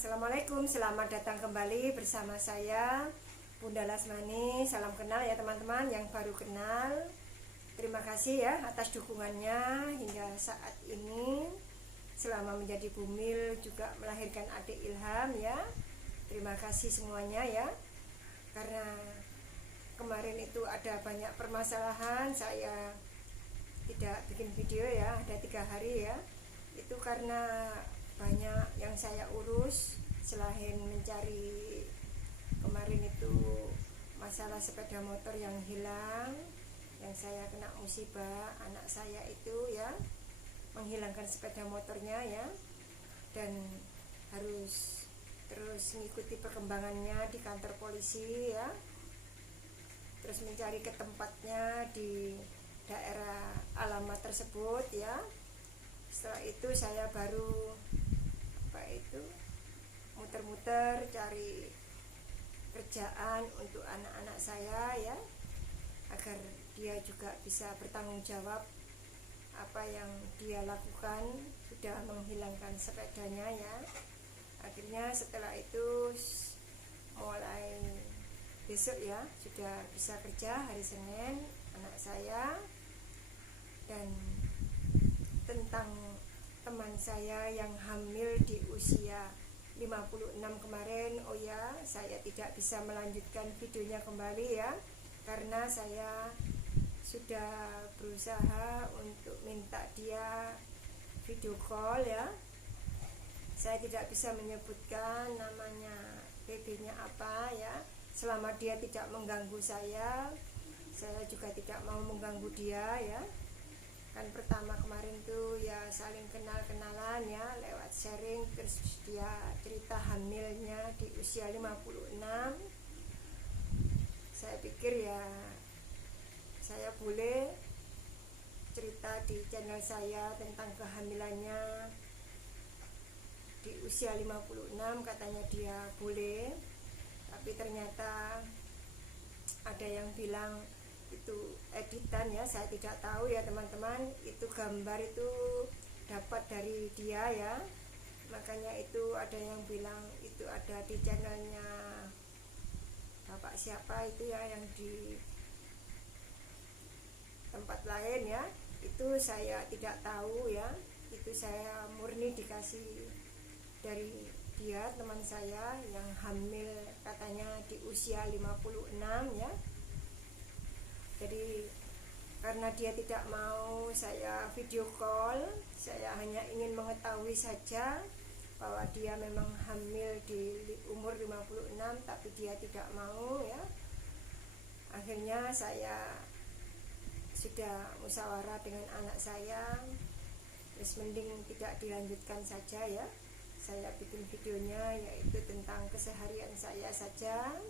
Assalamualaikum, selamat datang kembali bersama saya Bunda Lasmani. Salam kenal ya teman-teman yang baru kenal. Terima kasih ya atas dukungannya hingga saat ini. Selama menjadi bumil juga melahirkan adik Ilham ya. Terima kasih semuanya ya. Karena kemarin itu ada banyak permasalahan, saya tidak bikin video ya, ada 3 hari ya. Itu karena banyak yang saya urus selain mencari kemarin itu masalah sepeda motor yang hilang, yang saya kena musibah anak saya itu ya, menghilangkan sepeda motornya ya, dan harus terus mengikuti perkembangannya di kantor polisi ya, terus mencari ke tempatnya di daerah alamat tersebut ya. Setelah itu saya baru muter-muter cari kerjaan untuk anak-anak saya ya, agar dia juga bisa bertanggung jawab apa yang dia lakukan, sudah menghilangkan sepedanya ya. Akhirnya setelah itu mulai besok ya sudah bisa kerja hari Senin anak saya. Dan tentang teman saya yang hamil di usia 56 kemarin, oh ya, saya tidak bisa melanjutkan videonya kembali ya, karena saya sudah berusaha untuk minta dia video call ya. Saya tidak bisa menyebutkan namanya babynya apa ya, selama dia tidak mengganggu saya juga tidak mau mengganggu dia ya. Kan pertama kemarin tuh ya saling kenal-kenalan ya lewat sharing, terus dia cerita hamilnya di usia 56. Saya pikir ya saya boleh cerita di channel saya tentang kehamilannya di usia 56, katanya dia boleh. Tapi ternyata ada yang bilang itu editan ya, saya tidak tahu ya teman-teman, itu gambar itu dapat dari dia ya, makanya itu ada yang bilang itu ada di channelnya bapak siapa itu ya, yang di tempat lain ya, itu saya tidak tahu ya, itu saya murni dikasih dari dia, teman saya yang hamil katanya di usia 56 ya. Jadi karena dia tidak mau saya video call, saya hanya ingin mengetahui saja bahwa dia memang hamil di umur 56, tapi dia tidak mau ya. Akhirnya saya sudah musyawarah dengan anak saya, terus mending tidak dilanjutkan saja ya. Saya bikin videonya yaitu tentang keseharian saya saja,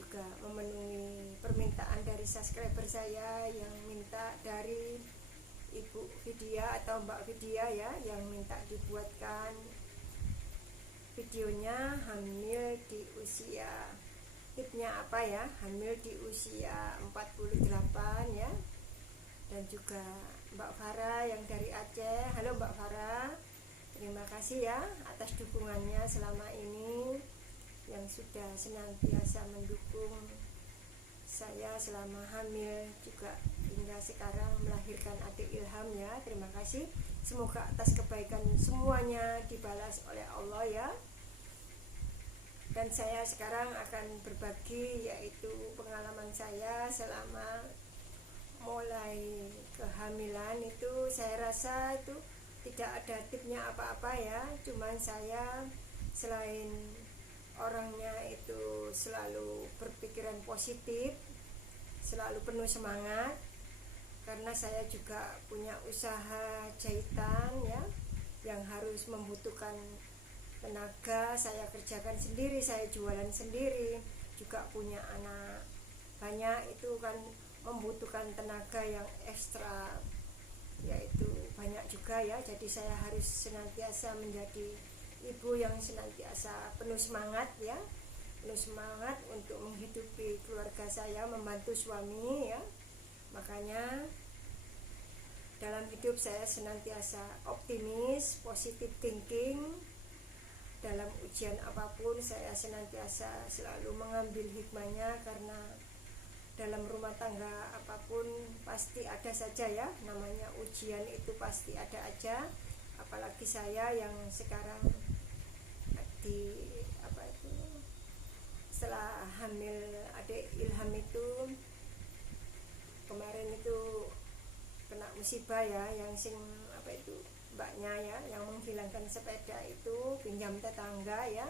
juga memenuhi permintaan dari subscriber saya yang minta dari Ibu Vidya atau Mbak Vidya ya, yang minta dibuatkan videonya hamil di usia, tipnya apa ya, hamil di usia 48 ya. Dan juga Mbak Farah yang dari Aceh. Halo Mbak Farah, terima kasih ya atas dukungannya selama ini, yang sudah senantiasa mendukung saya selama hamil juga hingga sekarang melahirkan adik Ilham ya. Terima kasih, semoga atas kebaikan semuanya dibalas oleh Allah ya. Dan saya sekarang akan berbagi yaitu pengalaman saya selama mulai kehamilan itu. Saya rasa itu tidak ada tipnya apa-apa ya, cuman saya selain orangnya itu selalu berpikiran positif, selalu penuh semangat, karena saya juga punya usaha jahitan ya, yang harus membutuhkan tenaga. Saya kerjakan sendiri, saya jualan sendiri, juga punya anak banyak, itu kan membutuhkan tenaga yang ekstra, yaitu banyak juga ya. Jadi saya harus senantiasa menjadi ibu yang senantiasa penuh semangat ya, penuh semangat untuk menghidupi keluarga saya, membantu suami ya. Makanya dalam hidup saya senantiasa optimis, positive thinking. Dalam ujian apapun saya senantiasa selalu mengambil hikmahnya, karena dalam rumah tangga apapun pasti ada saja ya, namanya ujian itu pasti ada aja. Apalagi saya yang sekarang di setelah hamil adik Ilham itu kemarin itu kena musibah ya, yang mbaknya ya yang menghilangkan sepeda itu pinjam tetangga ya.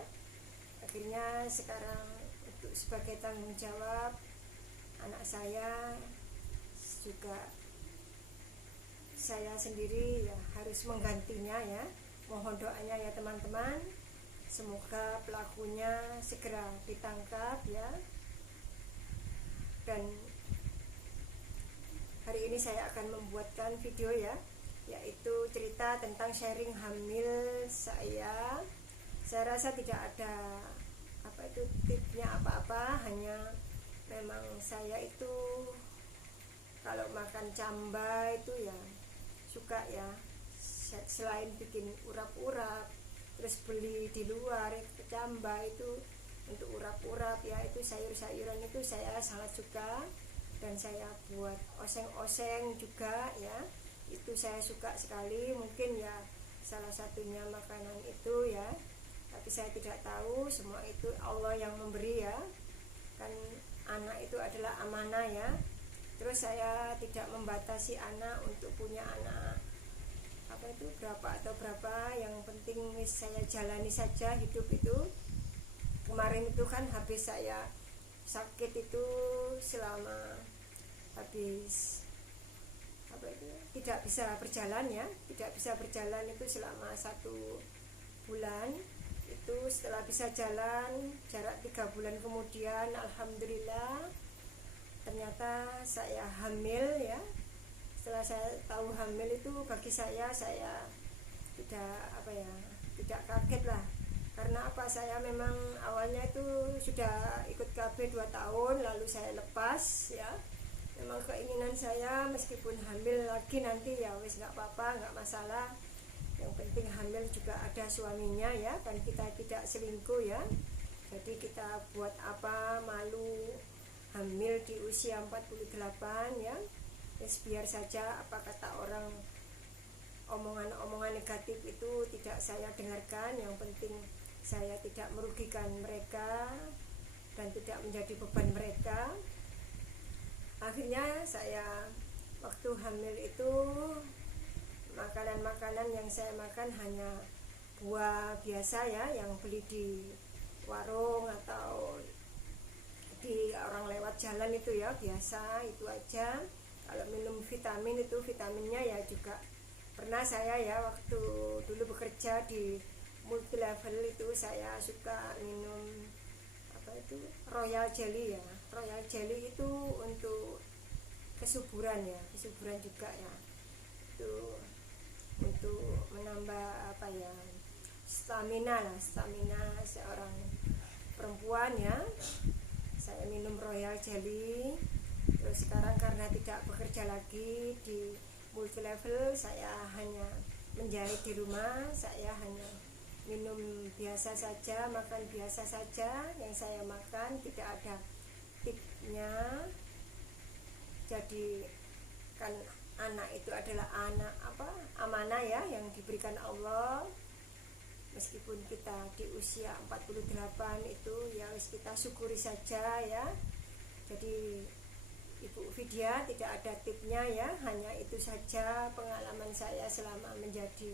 Akhirnya sekarang untuk sebagai tanggung jawab anak saya juga saya sendiri ya harus menggantinya ya. Mohon doanya ya teman-teman, semoga pelakunya segera ditangkap ya. Dan hari ini saya akan membuatkan video ya, yaitu cerita tentang sharing hamil saya. Saya rasa tidak ada tipsnya apa-apa, hanya memang saya itu kalau makan camba itu ya suka ya, selain bikin urap-urap terus beli di luar camba itu untuk urap-urap ya, itu sayur-sayuran itu saya sangat suka. Dan saya buat oseng-oseng juga ya, itu saya suka sekali. Mungkin ya salah satunya makanan itu ya, tapi saya tidak tahu, semua itu Allah yang memberi ya, kan anak itu adalah amanah ya. Terus saya tidak membatasi anak untuk punya anak berapa, yang penting saya jalani saja hidup itu. Kemarin itu kan habis saya sakit itu selama tidak bisa berjalan ya, itu selama 1 bulan. Itu setelah bisa jalan jarak 3 bulan kemudian, alhamdulillah ternyata saya hamil ya. Setelah saya tahu hamil itu, bagi saya tidak kaget lah. Karena saya memang awalnya itu sudah ikut KB 2 tahun, lalu saya lepas ya. Memang keinginan saya meskipun hamil lagi nanti ya wis nggak apa-apa, nggak masalah. Yang penting hamil juga ada suaminya ya, kan kita tidak selingkuh ya. Jadi kita buat apa malu hamil di usia 48 ya. Biar saja apa kata orang, omongan-omongan negatif itu tidak saya dengarkan. Yang penting saya tidak merugikan mereka dan tidak menjadi beban mereka. Akhirnya saya waktu hamil itu makanan-makanan yang saya makan hanya buah biasa ya, yang beli di warung atau di orang lewat jalan itu ya, biasa itu aja. Kalau minum vitamin itu vitaminnya ya juga pernah saya ya, waktu dulu bekerja di multi level itu saya suka minum royal jelly ya. Royal jelly itu untuk kesuburan ya, kesuburan juga ya, itu untuk menambah stamina seorang perempuan ya. Saya minum royal jelly. Terus sekarang karena tidak bekerja lagi di multi level, saya hanya menjahit di rumah. Saya hanya minum biasa saja, makan biasa saja. Yang saya makan tidak ada tipsnya. Jadi kan anak itu adalah amanah ya, yang diberikan Allah. Meskipun kita di usia 48 itu ya kita syukuri saja ya. Jadi Ibu Vidya tidak ada tipsnya ya, hanya itu saja pengalaman saya selama menjadi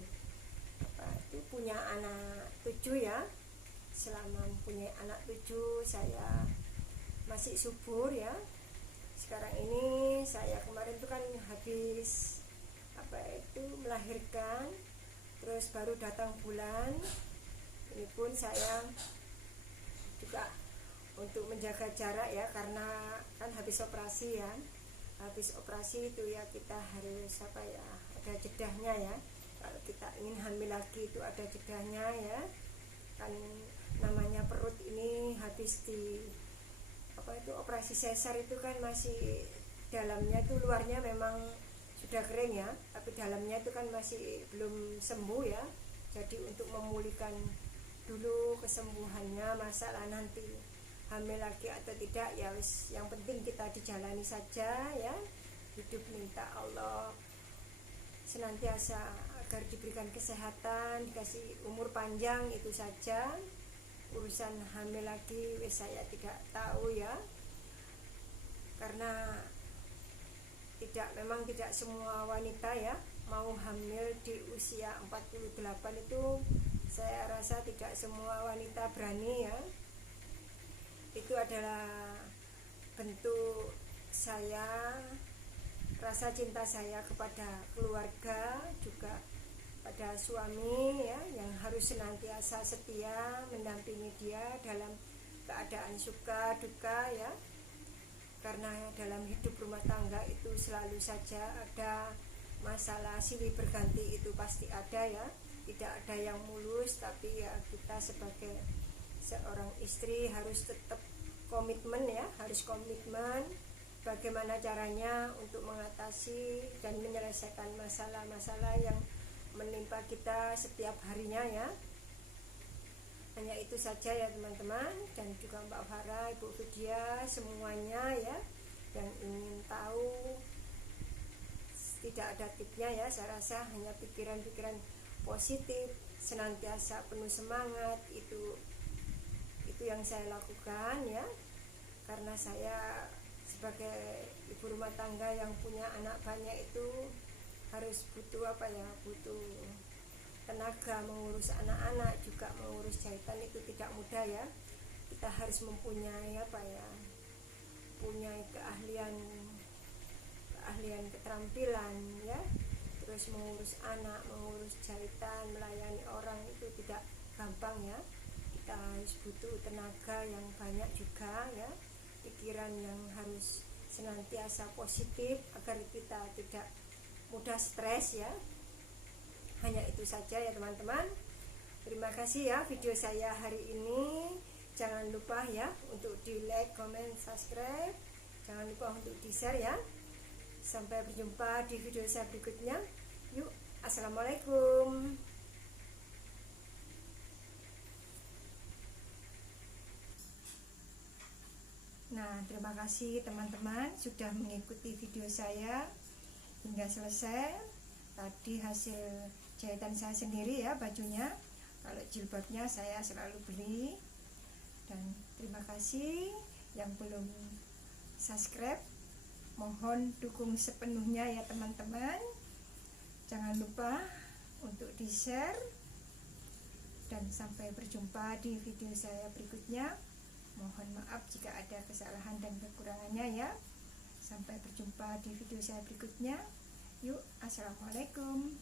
punya anak 7 ya. Selama punya anak 7 saya masih subur ya. Sekarang ini saya kemarin itu kan habis melahirkan, terus baru datang bulan. Ini pun saya juga untuk menjaga jarak ya, karena kan habis operasi ya. Habis operasi itu ya kita harus ada jedahnya ya. Kalau kita ingin hamil lagi itu ada jedahnya ya. Kan namanya perut ini habis di operasi sesar itu kan masih dalamnya itu, luarnya memang sudah kering ya, tapi dalamnya itu kan masih belum sembuh ya. Jadi untuk memulihkan dulu kesembuhannya, masalah nanti hamil lagi atau tidak ya wis, yang penting kita dijalani saja ya. Hidup minta Allah senantiasa agar diberikan kesehatan, dikasih umur panjang, itu saja. Urusan hamil lagi wis saya tidak tahu ya, karena memang tidak semua wanita ya mau hamil di usia 48 itu. Saya rasa tidak semua wanita berani ya. Itu adalah bentuk saya, rasa cinta saya kepada keluarga, juga pada suami ya, yang harus senantiasa setia mendampingi dia dalam keadaan suka duka ya. Karena dalam hidup rumah tangga itu selalu saja ada masalah silih berganti, itu pasti ada ya. Tidak ada yang mulus, tapi ya kita sebagai seorang istri harus tetap komitmen ya, harus komitmen bagaimana caranya untuk mengatasi dan menyelesaikan masalah-masalah yang menimpa kita setiap harinya ya. Hanya itu saja ya teman-teman, dan juga Mbak Farah, Ibu Vidya, semuanya ya yang ingin tahu. Tidak ada tipnya ya, saya rasa hanya pikiran-pikiran positif, senantiasa penuh semangat, itu yang saya lakukan ya. Karena saya sebagai ibu rumah tangga yang punya anak banyak itu harus butuh butuh tenaga mengurus anak-anak, juga mengurus jahitan itu tidak mudah ya. Kita harus mempunyai punya keahlian keterampilan ya. Terus mengurus anak, mengurus jahitan, melayani orang itu tidak gampang ya. Kita harus butuh tenaga yang banyak juga ya, pikiran yang harus senantiasa positif agar kita tidak mudah stres ya. Hanya itu saja ya teman-teman. Terima kasih ya video saya hari ini. Jangan lupa ya untuk di like, comment, subscribe. Jangan lupa untuk di share ya. Sampai berjumpa di video saya berikutnya. Yuk, assalamualaikum. Nah, terima kasih teman-teman sudah mengikuti video saya hingga selesai. Tadi hasil jahitan saya sendiri ya bajunya. Kalau jilbabnya saya selalu beli. Dan terima kasih yang belum subscribe, mohon dukung sepenuhnya ya teman-teman. Jangan lupa untuk di share. Dan sampai berjumpa di video saya berikutnya. Mohon maaf jika ada kesalahan dan kekurangannya ya. Sampai berjumpa di video saya berikutnya. Yuk, assalamualaikum.